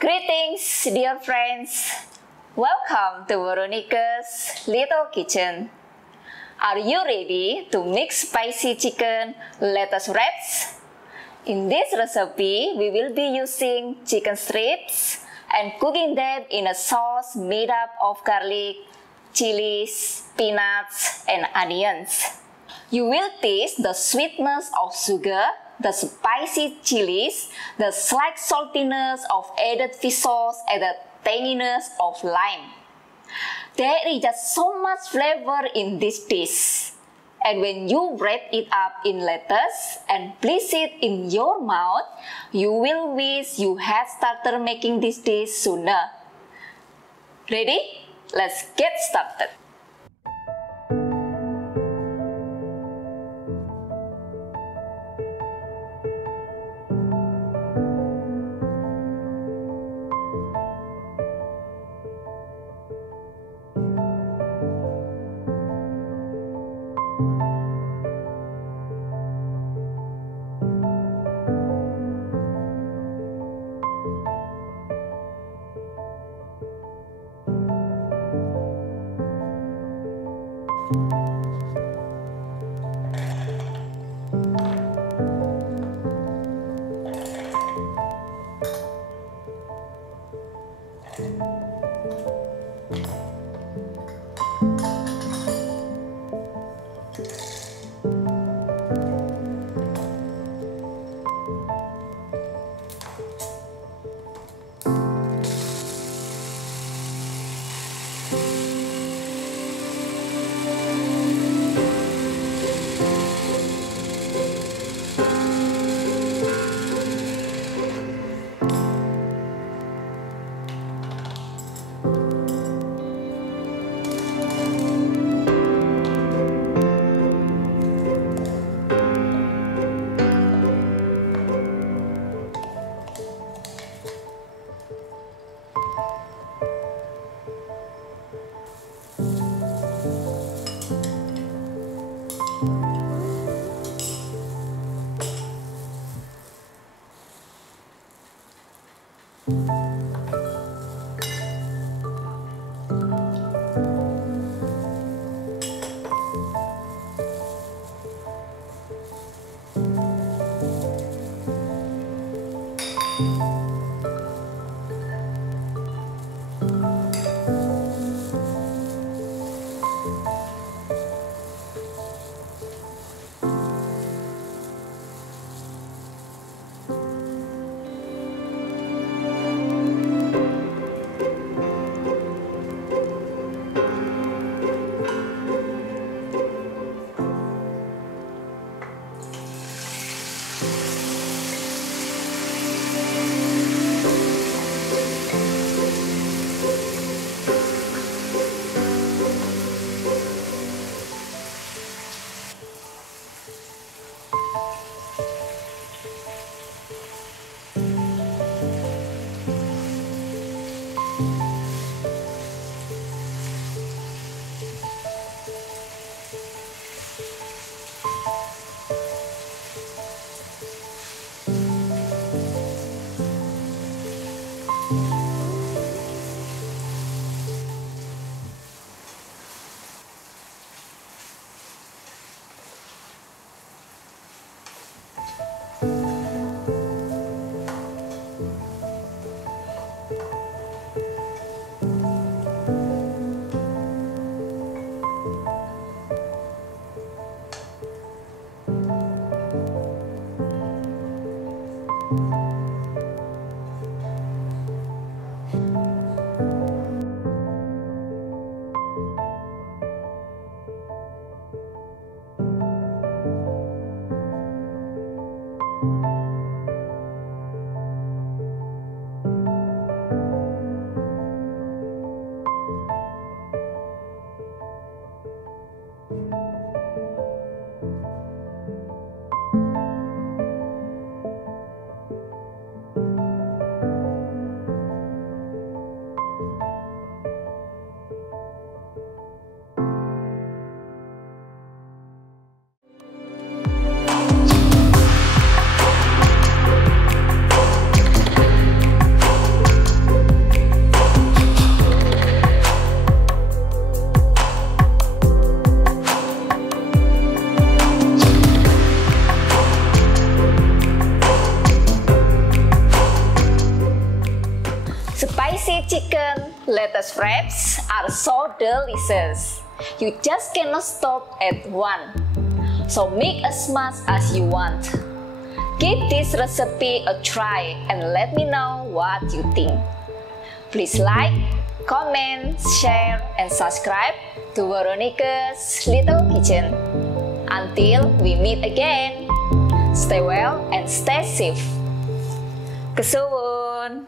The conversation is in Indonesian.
Greetings, dear friends. Welcome to Veronika's Little Kitchen. Are you ready to mix spicy chicken lettuce wraps? In this recipe, we will be using chicken strips and cooking them in a sauce made up of garlic, chilies, peanuts, and onions. You will taste the sweetness of sugar, the spicy chilies, the slight saltiness of added fish sauce, and the tanginess of lime. There is just so much flavor in this dish. And when you wrap it up in lettuce and place it in your mouth, you will wish you had started making this dish sooner. Ready? Let's get started. Lettuce wraps are so delicious. You just cannot stop at one. So make as much as you want. Give this recipe a try and let me know what you think. Please like, comment, share, and subscribe to Veronica's Little Kitchen. Until we meet again, stay well and stay safe. Kesuwun!